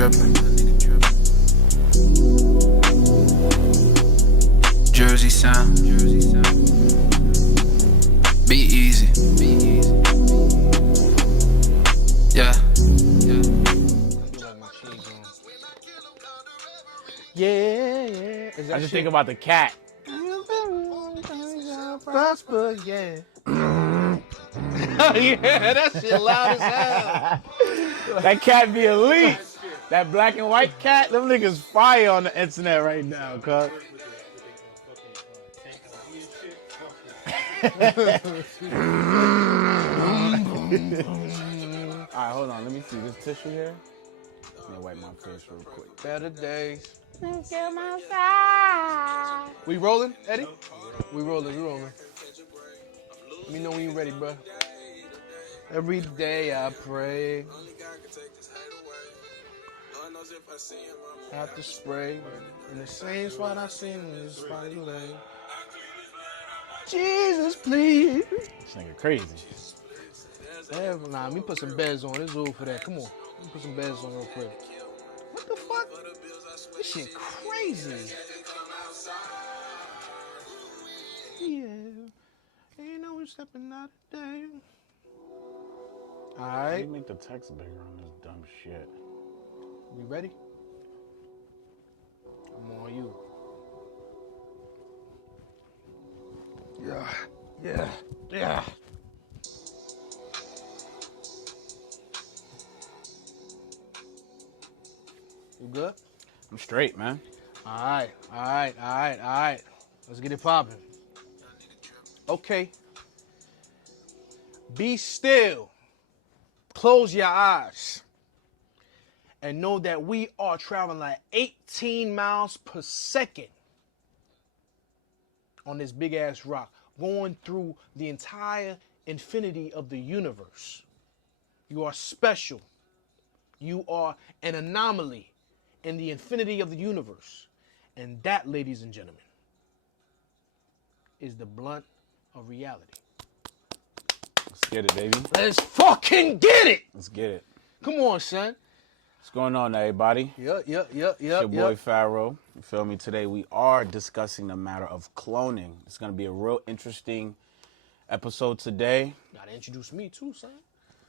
drippin'. Jersey sound. Be easy. Yeah. Yeah. I just think about the cat. Prosper, yeah. Yeah, that shit loud as hell. That cat be elite. That black and white cat, them niggas fire on the internet right now, cuz. Alright, hold on. Let me see this tissue here. Let me wipe my face real quick. Better days. We rolling, Eddie? We rolling. Let me know when you ready, bro. Every day I pray. Have to spray. In the same spot I seen in the spot you lay. Jesus, please. This nigga crazy. Nah, let me put some beds on. It's over for that. Come on. Let me put some beds on real quick. What the fuck? This shit crazy. Yeah. Ain't no stepping out today. How Alright. do you make the text bigger on this dumb shit? We ready? I'm on you. Yeah. You good? I'm straight, man. All right. Let's get it popping. Okay. Be still. Close your eyes. And know that we are traveling at 18 miles per second on this big ass rock, going through the entire infinity of the universe. You are special. You are an anomaly in the infinity of the universe. And that, ladies and gentlemen, is the blunt of reality. Let's get it, baby. Let's fucking get it! Let's get it. Come on, son. What's going on, everybody? Yep. It's your boy Pharaoh. You feel me? Today we are discussing the matter of cloning. It's going to be a real interesting episode today. Gotta introduce me too, son.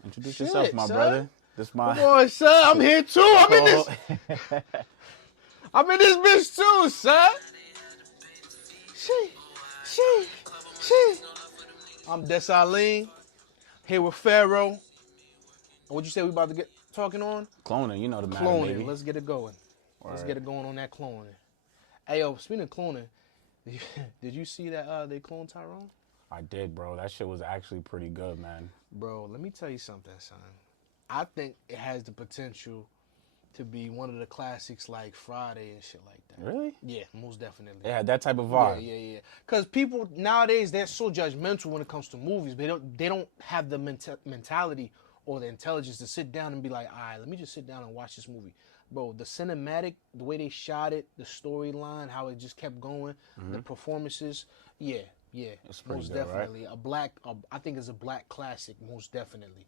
Introduce Shit, yourself, my son. brother. This my. Come on, son. I'm here too. I'm in this bitch too, son. She. I'm Desaline. Here with Pharaoh. What'd you say we about to get talking on? Cloning, you know the matter, Cloning. baby. Let's get it going. Let's get it going on that cloning. Hey, yo, speaking of cloning, did you see that they cloned Tyrone? I did, bro. That shit was actually pretty good, man. Bro, let me tell you something, son. I think it has the potential to be one of the classics like Friday and shit like that. Really? Yeah, most definitely. It had that type of vibe. Yeah. Because people nowadays, they're so judgmental when it comes to movies. They don't have the mentality or the intelligence to sit down and be like, all right, let me just sit down and watch this movie. Bro, the cinematic, the way they shot it, the storyline, how it just kept going, the performances, yeah, It's pretty most good, definitely. right? I think it's a black classic, most definitely.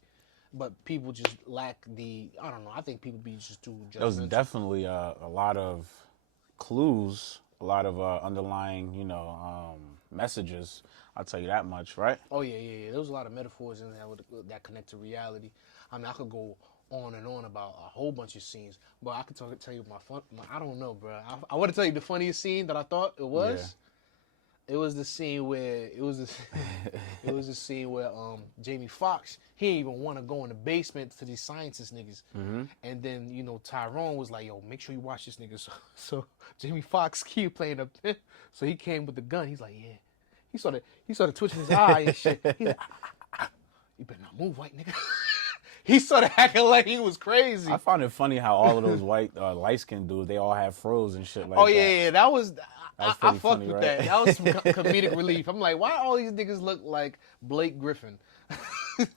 But people just lack I don't know, I think people be just too judgmental. There was definitely a lot of clues, a lot of underlying, messages. I'll tell you that much, right? Oh, yeah. There was a lot of metaphors in there that connect to reality. I mean, I could go on and on about a whole bunch of scenes, but I could tell you I don't know, bro. I want to tell you the funniest scene that I thought it was. Yeah. It was the scene where Jamie Foxx, he didn't even want to go in the basement to these scientist niggas. And then, Tyrone was like, yo, make sure you watch this nigga. So Jamie Foxx keep playing up there. So he came with the gun. He's like, yeah. He started twitching his eye and shit. He's like, you better not move, white nigga. He started acting like he was crazy. I found it funny how all of those white light-skinned dudes, they all have froze and shit like that. Oh, yeah, that was... I fucked funny, with right? that. That was some comedic relief. I'm like, why all these niggas look like Blake Griffin?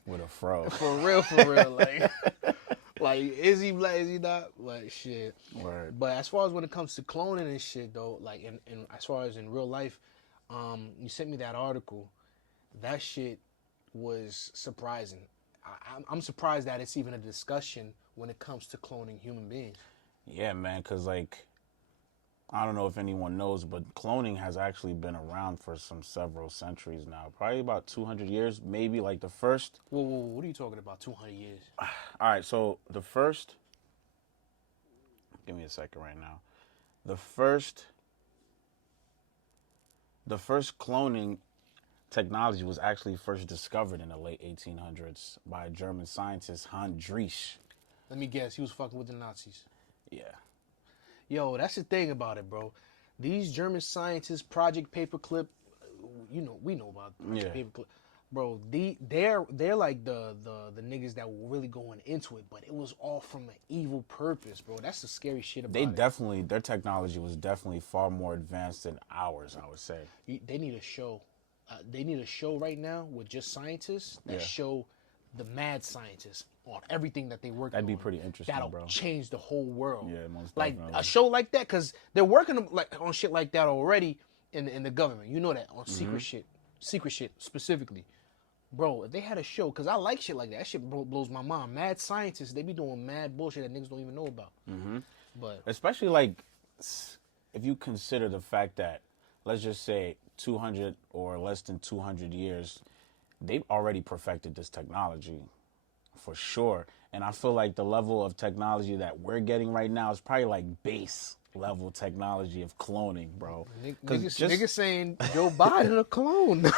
With a fro. For real. Like, is he black? Is he not? Like, shit. Word. But as far as when it comes to cloning and shit, though, like, in as far as in real life, you sent me that article. That shit was surprising. I'm surprised that it's even a discussion when it comes to cloning human beings. Yeah, man, because, like, I don't know if anyone knows, but cloning has actually been around for several centuries now. Probably about 200 years, maybe, like, the first... Whoa, what are you talking about, 200 years? All right, so the first... Give me a second right now. The first cloning technology was actually first discovered in the late 1800s by a German scientist, Hans Driesch. Let me guess, he was fucking with the Nazis. Yeah. Yo, that's the thing about it, bro. These German scientists, Project Paperclip, we know about Project Paperclip. Bro, they're like the niggas that were really going into it, but it was all from an evil purpose, bro. That's the scary shit about it. Their technology was definitely far more advanced than ours, I would say. They need a show. They need a show right now with just scientists that show the mad scientists on everything that they work on. That'd be pretty interesting, That'll bro. change the whole world. Yeah, most like definitely. a show like that, because they're working on shit like that already in the government. You know that, on secret shit specifically. Bro, if they had a show, because I like shit like that. That shit blows my mind. Mad scientists, they be doing mad bullshit that niggas don't even know about. But especially, like, if you consider the fact that, let's just say 200 or less than 200 years, they've already perfected this technology for sure. And I feel like the level of technology that we're getting right now is probably like base level technology of cloning, bro. Niggas saying Joe Biden a clone.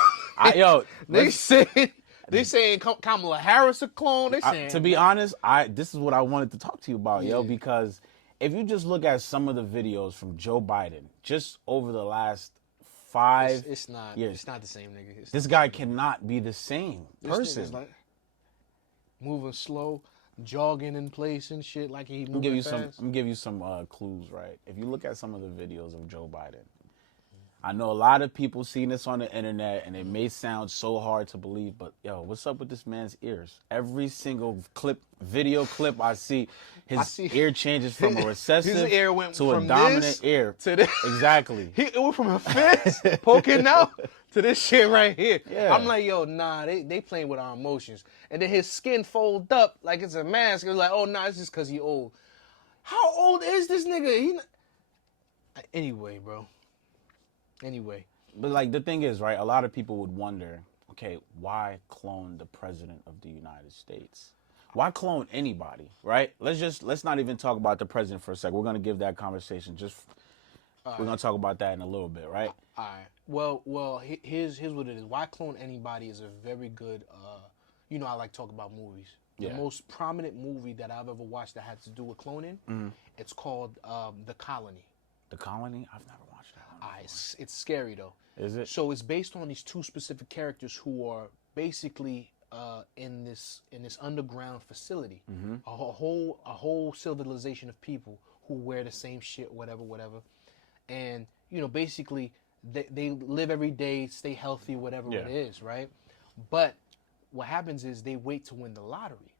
They saying Kamala Harris a clone. They saying, to be honest, this is what I wanted to talk to you about, because if you just look at some of the videos from Joe Biden just over the last 5 it's not years, it's not the same nigga. This guy cannot be the same person. This like moving slow, jogging in place and shit like he moving fast. I'm gonna give you some clues, right? If you look at some of the videos of Joe Biden, I know a lot of people seen this on the internet, and it may sound so hard to believe, but yo, what's up with this man's ears? Every single video clip I see, his ear changes from a recessive his ear went to a from dominant this ear. To this. Exactly. It went from a fence poking out to this shit right here. Yeah. I'm like, yo, nah, they playing with our emotions. And then his skin fold up like it's a mask. It's like, oh, nah, it's just because he old. How old is this nigga? Anyway, bro. Anyway. But, like, the thing is, right, a lot of people would wonder, okay, why clone the president of the United States? Why clone anybody, right? Let's not even talk about the president for a second. We're going to give that conversation we're going to talk about that in a little bit, right? All right. Well, here's what it is. Why clone anybody is a very good, I like to talk about movies. The most prominent movie that I've ever watched that had to do with cloning, it's called The Colony. The Colony? I've never watched that one. It's scary, though. Is it? So it's based on these two specific characters who are basically in this underground facility. A whole civilization of people who wear the same shit, whatever. And, basically, they live every day, stay healthy, whatever it is, right? But what happens is they wait to win the lottery.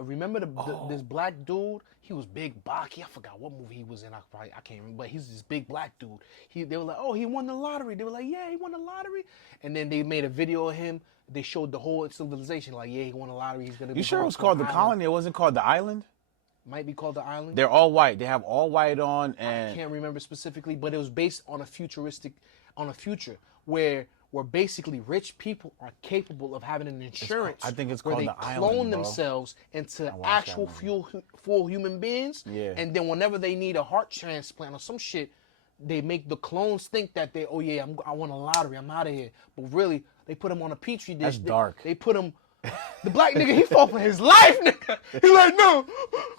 Remember this black dude? He was big, Baki. I forgot what movie he was in. I can't remember. But he's this big black dude. They were like, oh, he won the lottery. They were like, yeah, he won the lottery. And then they made a video of him. They showed the whole civilization. Like, yeah, he won the lottery. He's gonna be. You sure it was called The Colony? It wasn't called The Island? Might be called The Island. They're all white. They have all white on, and I can't remember specifically, but it was based on a future where basically rich people are capable of having an insurance. I think it's where called they The Island, clone bro. themselves into actual full human beings. Yeah. And then whenever they need a heart transplant or some shit, they make the clones think that I won a lottery. I'm out of here. But really, they put them on a petri dish. That's dark. They put them. The black nigga, he fought for his life, nigga. He like, no,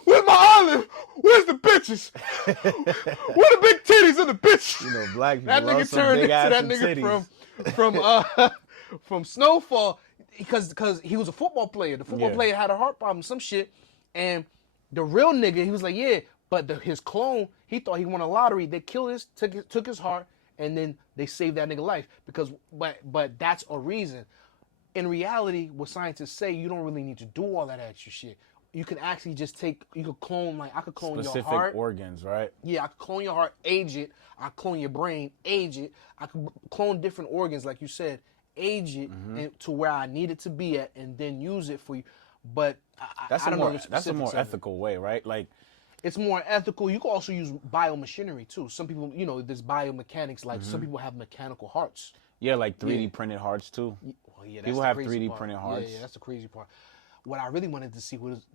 where's my olive? Where's the bitches? Where the big titties and the bitches? Black people That love nigga some turned big into ass that and nigga titties. from Snowfall because he was a football player. The football player had a heart problem, some shit, and the real nigga, he was like, yeah, but his clone, he thought he won a lottery. They killed took his heart, and then they saved that nigga life but that's a reason. In reality, what scientists say, you don't really need to do all that extra shit. You can actually just I could clone Specific your heart. organs, right? Yeah, I could clone your heart, age it. I clone your brain, age it. I could clone different organs, like you said, age it to where I need it to be at, and then use it for you. But I don't know the That's a specifics more of it. ethical way, right? Like, it's more ethical. You can also use biomachinery too. Some people, there's biomechanics. Like some people have mechanical hearts. Yeah, like 3D printed hearts too. Well, yeah, that's People the have crazy 3D part. printed hearts. Yeah, that's the crazy part. What I really wanted to see was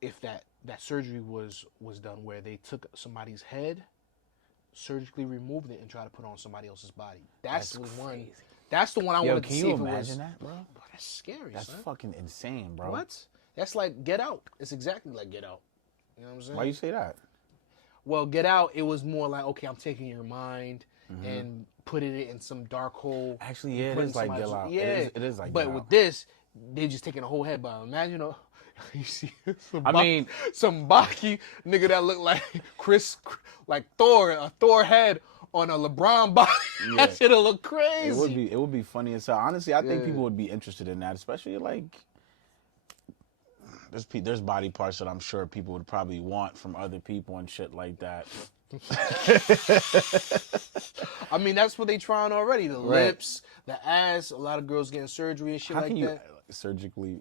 if that surgery was done where they took somebody's head, surgically removed it, and tried to put it on somebody else's body. That's the one. That's the one I wanted to see. Can you if it imagine was, that, bro? That's scary. That's son. fucking insane, bro. What? That's like Get Out. It's exactly like Get Out. You know what I'm saying? Why you say that? Well, Get Out, it was more like, okay, I'm taking your mind and putting it in some dark hole. Actually, yeah, it is like Get Out. Yeah, it is like but Get with Out. this, they just taking a whole head. But imagine, you see some Baki nigga that look like like Thor, a Thor head on a LeBron body. Yeah. That shit'll look crazy. It would be funny as hell. Honestly, I think people would be interested in that, especially like there's body parts that I'm sure people would probably want from other people and shit like that. I mean, that's what they trying already. The lips, the ass. A lot of girls getting surgery and shit How like can that. you surgically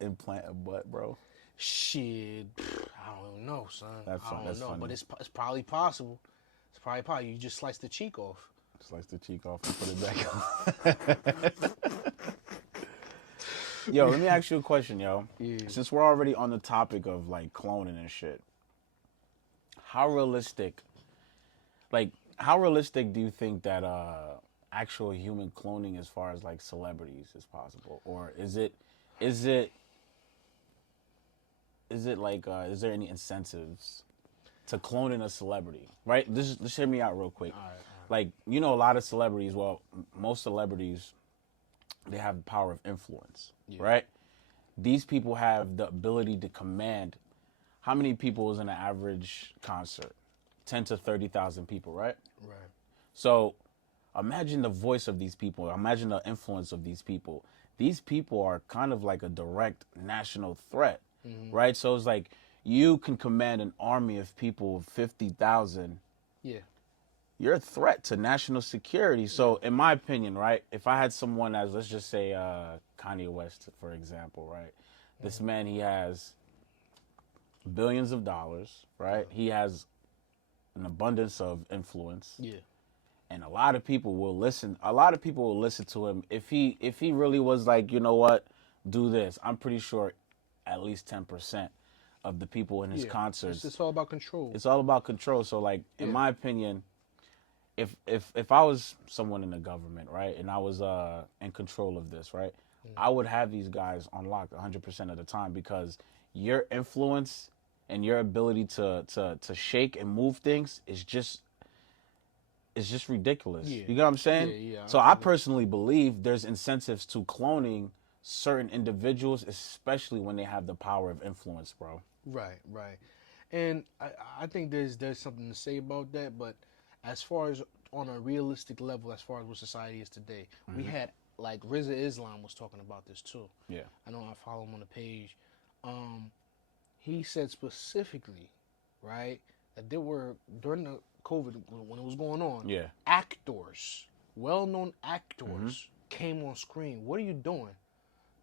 implant a butt, bro? Shit, I don't know, son. That's I don't know, funny. but it's probably possible. It's probably possible. You just slice the cheek off. Slice the cheek off and put it back on. Yo, let me ask you a question, yo. Yeah. Since we're already on the topic of like cloning and shit, how realistic do you think that actual human cloning as far as like celebrities is possible? Or is it like is there any incentives to cloning a celebrity? Right? Just hear me out real quick. All right. Like, a lot of celebrities, most celebrities, they have the power of influence, right? These people have the ability to command. How many people is in an average concert? 10 to 30,000 people, right? Right. So imagine the voice of these people. Imagine the influence of these people. These people are kind of like a direct national threat, right? So it's like you can command an army of people of 50,000. Yeah. You're a threat to national security. So, in my opinion, right, if I had someone as, let's just say, Kanye West, for example, right, this man, he has billions of dollars, right? He has an abundance of influence. Yeah. And a lot of people will listen. A lot of people will listen to him if he really was like, you know what, do this. I'm pretty sure at least 10% of the people in his concerts. It's all about control. It's all about control. So, like, in my opinion, if I was someone in the government, right, and I was in control of this, right, I would have these guys on lock 100% of the time, because your influence and your ability to shake and move things is just ridiculous. Yeah. You get what I'm saying? Yeah. So I personally believe there's incentives to cloning certain individuals, especially when they have the power of influence, bro. Right. And I think there's something to say about that, but as far as on a realistic level, as far as what society is today, we had, like, Rizza Islam was talking about this too. Yeah. I know I follow him on the page. He said specifically, right, that there were, during the COVID, when it was going on, actors, well-known actors came on screen. What are you doing?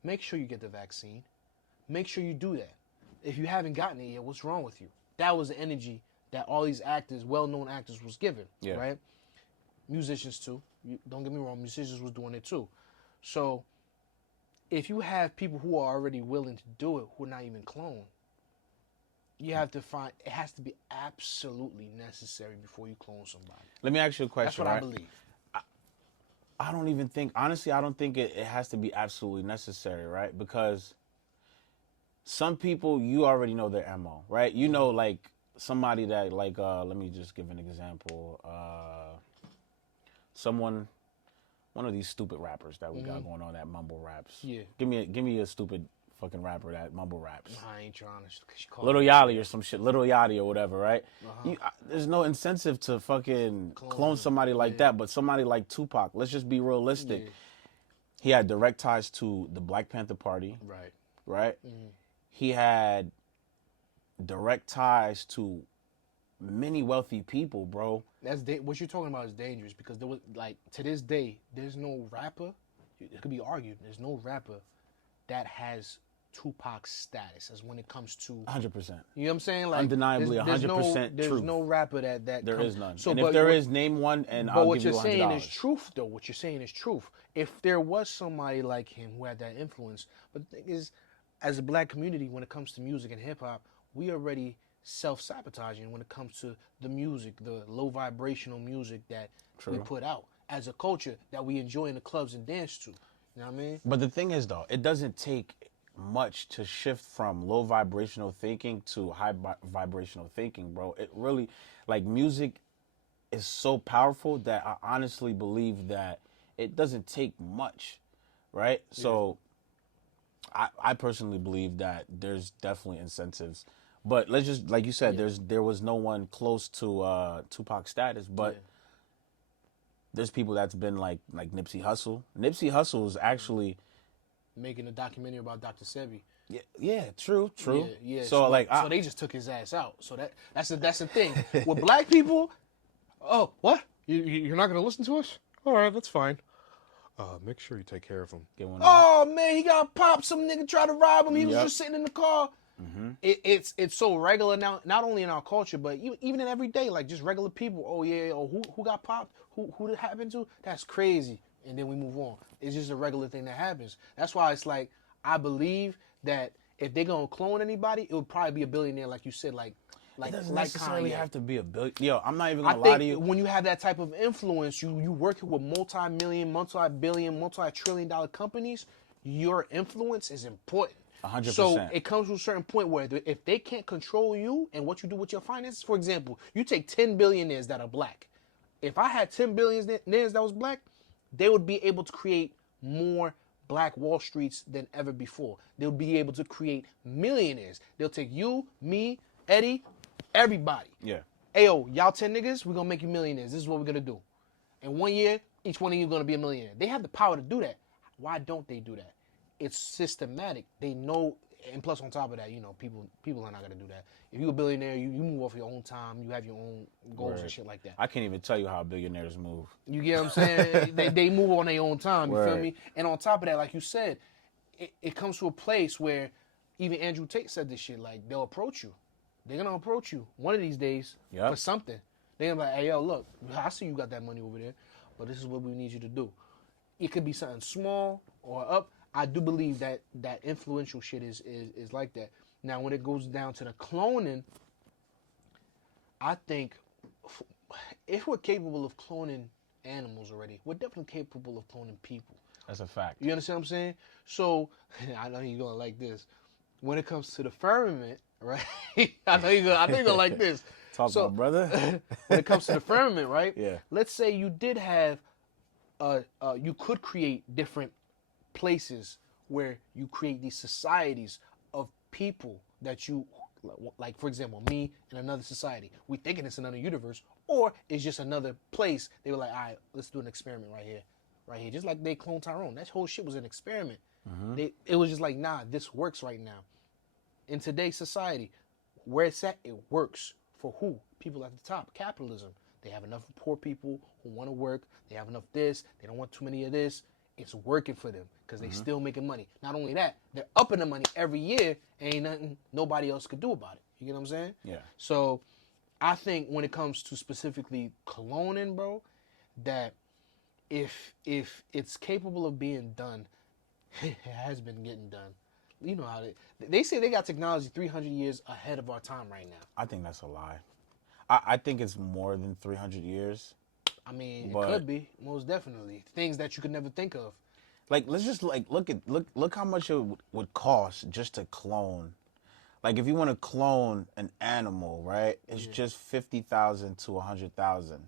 Make sure you get the vaccine. Make sure you do that. If you haven't gotten it yet, what's wrong with you? That was the energy that all these actors, well-known actors, was given, right? Musicians too. Don't get me wrong, musicians was doing it too. So if you have people who are already willing to do it, who are not even cloned, you have to find, it has to be absolutely necessary before you clone somebody. Let me ask you a question. That's what I believe. I don't even think, honestly, I don't think it has to be absolutely necessary, right? Because some people, you already know their MO, right? You know, like, somebody that, like, let me just give an example. One of these stupid rappers that we got going on that mumble raps. Yeah. Give me a stupid fucking rapper that mumble raps. I ain't trying to. Little Yachty or some shit. Little Yachty or whatever, right? There's no incentive to fucking clone somebody like that, but somebody like Tupac, let's just be realistic. Yeah. He had direct ties to the Black Panther Party. Right? He had direct ties to many wealthy people, bro. What you're talking about is dangerous, because there was, like, to this day, there's no rapper. It could be argued. There's no rapper that has Tupac's status as when it comes to 100%. You know what I'm saying? Like Undeniably, there's 100% There's truth. no rapper that There is none. So, And but if there what- is, name one, and But I'll what give you're you $100. saying is truth, though. What you're saying is truth. If there was somebody like him who had that influence, but the thing is, as a black community, when it comes to music and hip hop, we already self-sabotaging when it comes to the music, the low vibrational music that we True. put out as a culture that we enjoy in the clubs and dance to. You know what I mean? But the thing is, though, it doesn't take much to shift from low vibrational thinking to high vibrational thinking, bro. It really, like, music is so powerful that I honestly believe that it doesn't take much, right? Yeah. So I personally believe that there's definitely incentives. But let's just, like you said, there was no one close to Tupac's status, but there's people that's been like Nipsey Hussle. Nipsey Hussle is actually making a documentary about Dr. Sebi. Yeah, true. Yeah. So so they just took his ass out. So that's the thing with black people. Oh, what? You're not gonna listen to us? All right, that's fine. Make sure you take care of him. Oh man, he got popped. Some nigga tried to rob him. He was just sitting in the car. Mm-hmm. It's so regular now, not only in our culture, but even in everyday, like just regular people. Oh yeah, who got popped? Who did it happen to? That's crazy. And then we move on. It's just a regular thing that happens. That's why it's like I believe that if they're gonna clone anybody, it would probably be a billionaire, like you said, like it doesn't necessarily Kanye. Have to be a billion. Yo, I'm not even gonna I lie think to you. when you have that type of influence, you working with multi-million, multi-billion, multi-trillion-dollar companies, your influence is important. 100%. So it comes to a certain point where if they can't control you and what you do with your finances, for example, you take 10 billionaires that are black. If I had 10 billionaires that was black, they would be able to create more black Wall Streets than ever before. They'll be able to create millionaires. They'll take you, me, Eddie, everybody. Yeah. Ayo, y'all 10 niggas, we're gonna make you millionaires. This is what we're gonna do. In 1 year, each one of you gonna be a millionaire. They have the power to do that. Why don't they do that? It's systematic. They know, and plus on top of that, you know, people are not gonna do that. If you're a billionaire, you move off your own time, you have your own goals and shit like that. I can't even tell you how billionaires move. You get what I'm saying? they move on their own time, you feel me? And on top of that, like you said, it comes to a place where even Andrew Tate said this shit, like they'll approach you. They're gonna approach you one of these days for something. They're gonna be like, hey yo, look, I see you got that money over there, but this is what we need you to do. It could be something small or up. I do believe that influential shit is like that. Now, when it goes down to the cloning, I think if we're capable of cloning animals already, we're definitely capable of cloning people. That's a fact. You understand what I'm saying? So, I know you're gonna like this. When it comes to the firmament, right? I know you're gonna like this. Talk about, brother. When it comes to the firmament, right? Yeah. Let's say you did have, you could create different places where you create these societies of people that you, like for example, me and another society. We thinking it's another universe, or it's just another place. They were like, all right, let's do an experiment right here. Just like they cloned Tyrone. That whole shit was an experiment. Mm-hmm. It was just like, nah, this works right now. In today's society, where it's at, it works. For who? People at the top. Capitalism. They have enough poor people who want to work. They have enough this. They don't want too many of this. It's working for them because they still making money. Not only that, they're upping the money every year. Ain't nothing nobody else could do about it. You get what I'm saying? Yeah. So I think when it comes to specifically cloning, bro, that if it's capable of being done, it has been getting done. You know how they say they got technology 300 years ahead of our time right now. I think that's a lie. I think it's more than 300 years. I mean, it could be, most definitely. Things that you could never think of. Like, let's just look how much it would cost just to clone. Like, if you want to clone an animal, right? It's just 50,000 to 100,000,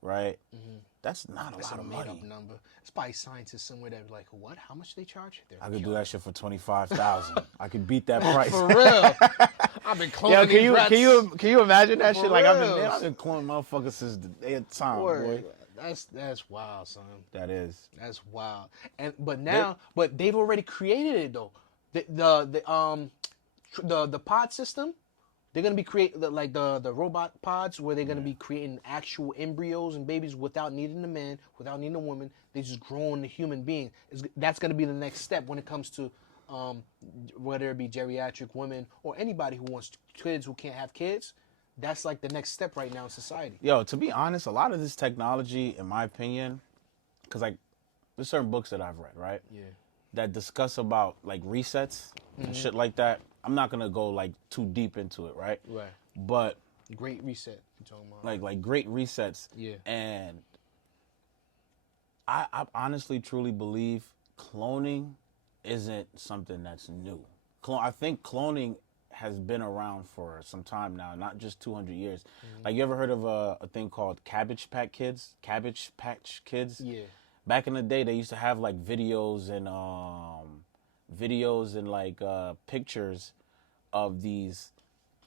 right? Mm-hmm. That's not a lot of money. That's a made-up number. It's probably scientists somewhere that like, what? How much they charge? I could do that shit for 25,000. I could beat that price. For real. I've been cloning these rats. Can you imagine that shit? For Like, real. I've been cloning motherfuckers since the day of time, boy. That's wild, son. That is. That's wild. But they've already created it though. The pod system. They're gonna be creating the robot pods where they're gonna be creating actual embryos and babies without needing a man, without needing a woman. They just growing the human being. That's gonna be the next step when it comes to whether it be geriatric women or anybody who wants kids who can't have kids. That's like the next step right now in society. Yo, to be honest, a lot of this technology, in my opinion, because like there's certain books that I've read, right? Yeah. That discuss about like resets and shit like that. I'm not gonna go like too deep into it, right? Right. But Great reset. You talking about? like great resets. Yeah. And I honestly truly believe cloning isn't something that's new. I think cloning has been around for some time now, not just 200 years. Like, you ever heard of a thing called Cabbage Patch Kids? Cabbage Patch Kids? Yeah. Back in the day, they used to have like videos and like pictures of these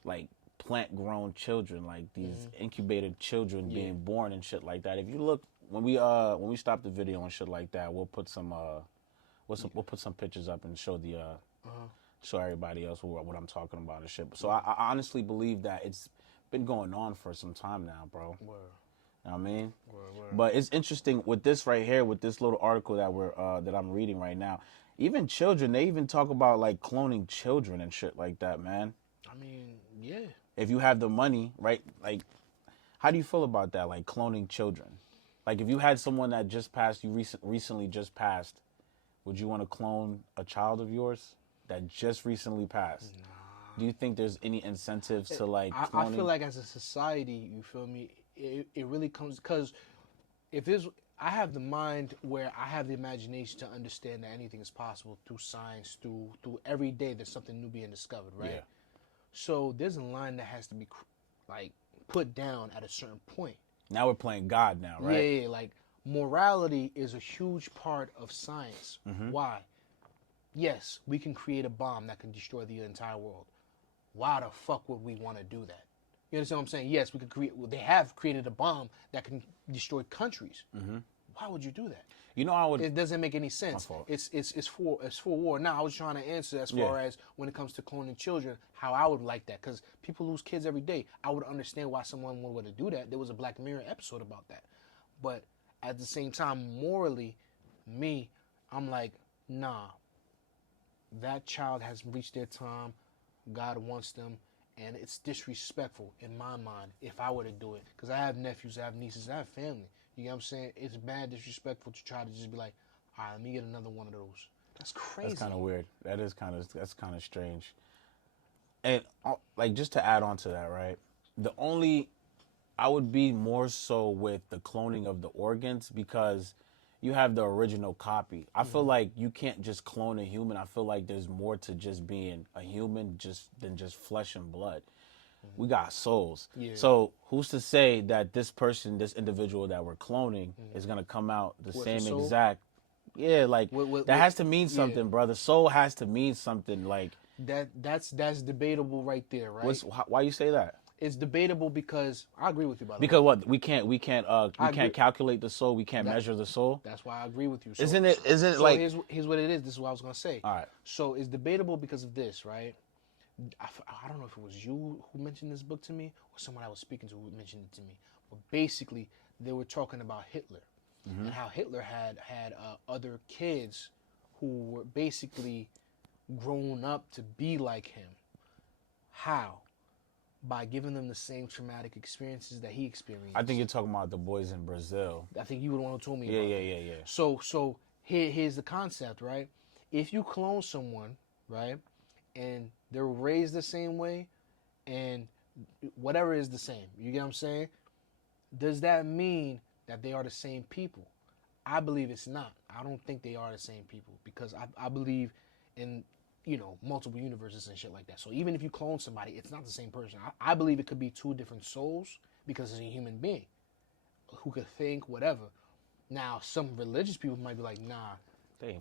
like plant grown children, like these incubated children being born and shit like that. If you look when we stop the video and shit like that, we'll put some we'll put some pictures up and show the show everybody else what I'm talking about and shit. So I honestly believe that it's been going on for some time now, bro. Word. You know what I mean? Word. But it's interesting with this right here, with this little article that I'm reading right now. Even children, they even talk about like cloning children and shit like that, man. I mean, yeah. If you have the money, right? Like, how do you feel about that? Like cloning children. Like, if you had someone that just passed, you recently just passed, would you want to clone a child of yours that just recently passed? Nah. Do you think there's any incentives to like cloning? I feel like as a society, you feel me? It really comes because I have the mind where I have the imagination to understand that anything is possible through science, through every day there's something new being discovered, right? Yeah. So there's a line that has to be like put down at a certain point. Now we're playing God now, right? Yeah, like morality is a huge part of science. Why? Yes, we can create a bomb that can destroy the entire world. Why the fuck would we want to do that? You understand what I'm saying? Yes, we could create. Well, they have created a bomb that can destroy countries. Why would you do that? You know, I would. It doesn't make any sense. It's for war. Now, I was trying to answer as far as when it comes to cloning children, how I would like that, because people lose kids every day. I would understand why someone would want to do that. There was a Black Mirror episode about that, but at the same time, morally, I'm like, nah. That child has reached their time. God wants them. And it's disrespectful in my mind if I were to do it. Because I have nephews, I have nieces, I have family. You know what I'm saying? It's bad disrespectful to try to just be like, all right, let me get another one of those. That's crazy. That's kind of weird. That's kind of strange. And like, just to add on to that, right? I would be more so with the cloning of the organs because you have the original copy. I feel like you can't just clone a human. I feel like there's more to just being a human than just flesh and blood. We got souls. Yeah. So who's to say that this individual that we're cloning is going to come out the same exact... Yeah, like, that has to mean something, brother. Soul has to mean something, like... That's debatable right there, right? Why you say that? It's debatable because I agree with you, by the way. Because what we can't calculate the soul. We can't measure the soul. That's why I agree with you. So, isn't it so like? Here's what it is. This is what I was gonna say. All right. So it's debatable because of this, right? I don't know if it was you who mentioned this book to me or someone I was speaking to who mentioned it to me. But basically, they were talking about Hitler and how Hitler had other kids who were basically grown up to be like him. How? By giving them the same traumatic experiences that he experienced. I think you're talking about the boys in Brazil. I think you were the one who told me about that. Yeah. So here's the concept, right? If you clone someone, right, and they're raised the same way, and whatever is the same, you get what I'm saying? Does that mean that they are the same people? I believe it's not. I don't think they are the same people because I believe in, multiple universes and shit like that. So even if you clone somebody, it's not the same person. I believe it could be two different souls because it's a human being who could think, whatever. Now, some religious people might be like, nah,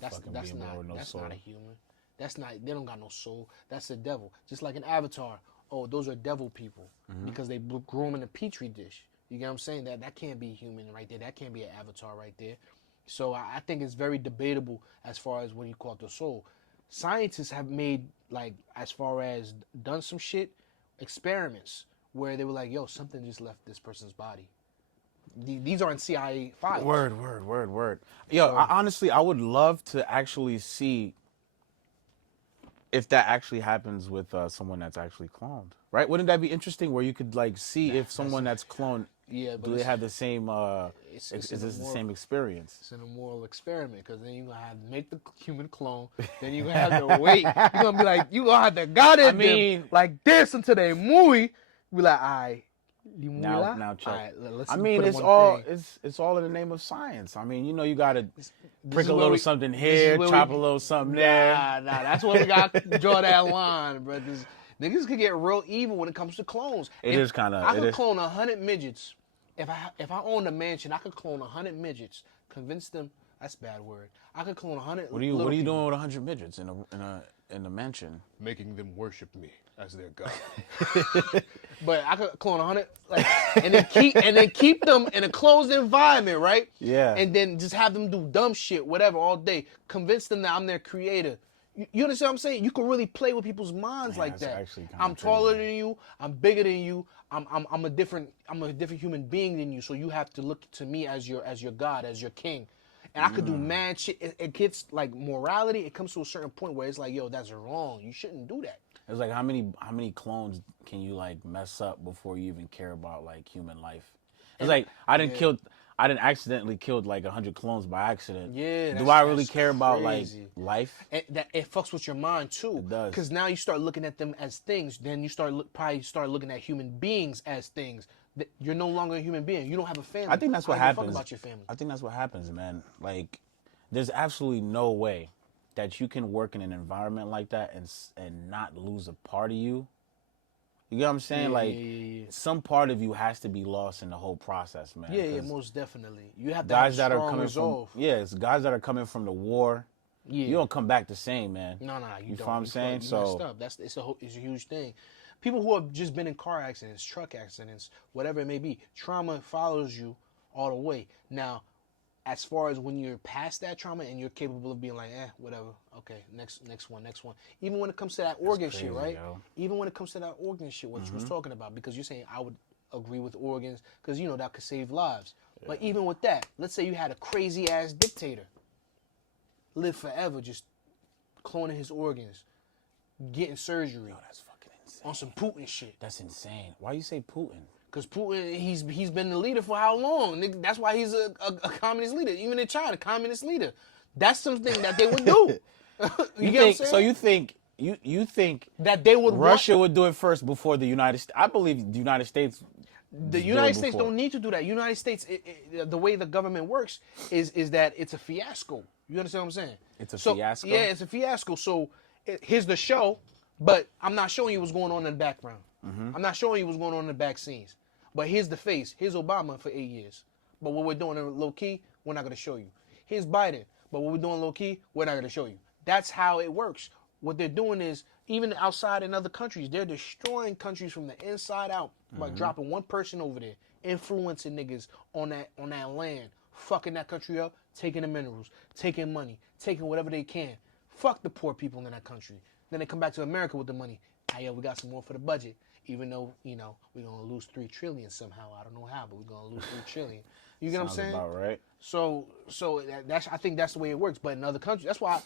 that's not a human. They don't got no soul. That's the devil. Just like an avatar. Oh, those are devil people because they grew them in a petri dish. You get what I'm saying? That can't be human right there. That can't be an avatar right there. So I think it's very debatable as far as what you call it the soul. Scientists have made, like, as far as done some shit, experiments where they were like, yo, something just left this person's body. These are in CIA files. Word. Yo, honestly, I would love to actually see if that actually happens with someone that's actually cloned, right? Wouldn't that be interesting? Where you could like see if someone that's cloned, Yeah, but do they have the same? it's Is this the same experience? It's an immoral experiment because then you're gonna have to make the human clone. Then you're gonna have to wait. You're gonna be like, you gonna have to got it. I mean, like this until they muy. Be like, alright, now check. Alright, let's I mean, put 'em it's on all thing. it's all in the name of science. I mean, you know, you gotta This prick is a where little we- something this here, is where chop we- a little something there. Nah, that's where we got to draw that line, bro. Niggas could get real evil when it comes to clones. It is kinda- I it could is. clone 100 midgets. If I owned a mansion, I could clone 100 midgets. Convince them. That's a bad word. I could clone 100. What are you doing with 100 midgets in a mansion? Making them worship me as their god. But I could clone 100, like, and then keep them in a closed environment, right? Yeah. And then just have them do dumb shit, whatever, all day. Convince them that I'm their creator. You understand what I'm saying? You can really play with people's minds like that's that. actually kinda I'm taller crazy. than you. I'm bigger than you. I'm a different human being than you. So you have to look to me as your God, as your king. And I could do mad shit. It gets like morality. It comes to a certain point where it's like, yo, that's wrong. You shouldn't do that. It's like how many clones can you like mess up before you even care about like human life? It's like I didn't accidentally killed like 100 clones by accident. Yeah. Do I really that's care about like crazy. life? It fucks with your mind too. It does. Because now you start looking at them as things. Then you probably start looking at human beings as things. You're no longer a human being. You don't have a family. I think that's what How do you happens. Fuck about your family. I think that's what happens, man. Like, there's absolutely no way that you can work in an environment like that and not lose a part of you. You get what I'm saying? Yeah. Some part of you has to be lost in the whole process, man. Yeah, 'Cause most definitely. You have to guys have that are strong coming resolve. from it's guys that are coming from the war. Yeah. You don't come back the same, man. No, feel you don't. what I'm saying? You So messed up. It's a huge thing. People who have just been in car accidents, truck accidents, whatever it may be, trauma follows you all the way. Now, as far as when you're past that trauma and you're capable of being like, whatever, okay, next one. Even when it comes to that organ shit, crazy, right? yo. Even when it comes to that organ shit, what you was talking about, because you're saying I would agree with organs, because you know that could save lives. Yeah. But even with that, let's say you had a crazy ass dictator live forever, just cloning his organs, getting surgery. Yo, that's fucking insane. On some Putin shit. That's insane. Why you say Putin? Because Putin, he's been the leader for how long? Nigga, that's why he's a communist leader. Even in China, communist leader. That's something that they would do. you get what I'm saying? So you think that they would Russia would do it first before the United States? I believe the United States. The United States don't need to do that. United States, the way the government works is that it's a fiasco. You understand what I'm saying? It's a fiasco? Yeah, it's a fiasco. So here's the show, but I'm not showing you what's going on in the background. I'm not showing you what's going on in the back scenes. But here's the face. Here's Obama for 8 years. But what we're doing in low key, we're not going to show you. Here's Biden. But what we're doing low key, we're not going to show you. That's how it works. What they're doing is, even outside in other countries, they're destroying countries from the inside out by dropping one person over there, influencing niggas on that land, fucking that country up, taking the minerals, taking money, taking whatever they can. Fuck the poor people in that country. Then they come back to America with the money. Hey, yo, we got some more for the budget. Even though, we're going to lose 3 trillion somehow. I don't know how, but we're going to lose 3 trillion. You get what I'm saying? Sounds about right. So I think that's the way it works. But in other countries, that's why,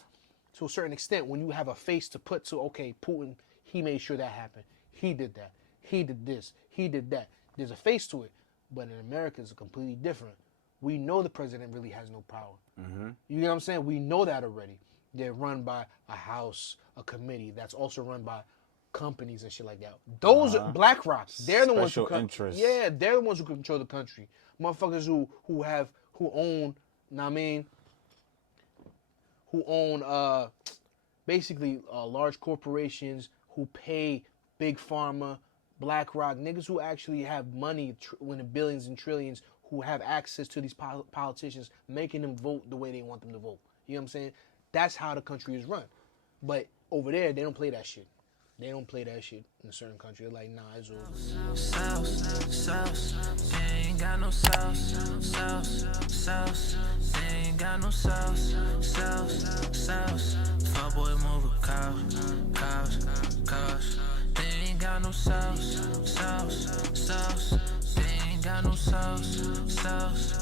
to a certain extent, when you have a face to put to, okay, Putin, he made sure that happened. He did that. He did this. He did that. There's a face to it. But in America, it's completely different. We know the president really has no power. You get what I'm saying? We know that already. They're run by a house, a committee that's also run by companies and shit like that. Those are BlackRock. They're the ones who Special interests. Yeah, they're the ones who control the country. Motherfuckers who own, who own basically large corporations, who pay big pharma, BlackRock, niggas who actually have money in the billions and trillions, who have access to these politicians, making them vote the way they want them to vote. You know what I'm saying? That's how the country is run. But over there, they don't play that shit. They don't play that shit in a certain country. They're like, nah, it's over. Sauce, they ain't got no sauce. They ain't got no sauce. Fuckboy move a cows. They ain't got no sauce. They ain't got no sauce.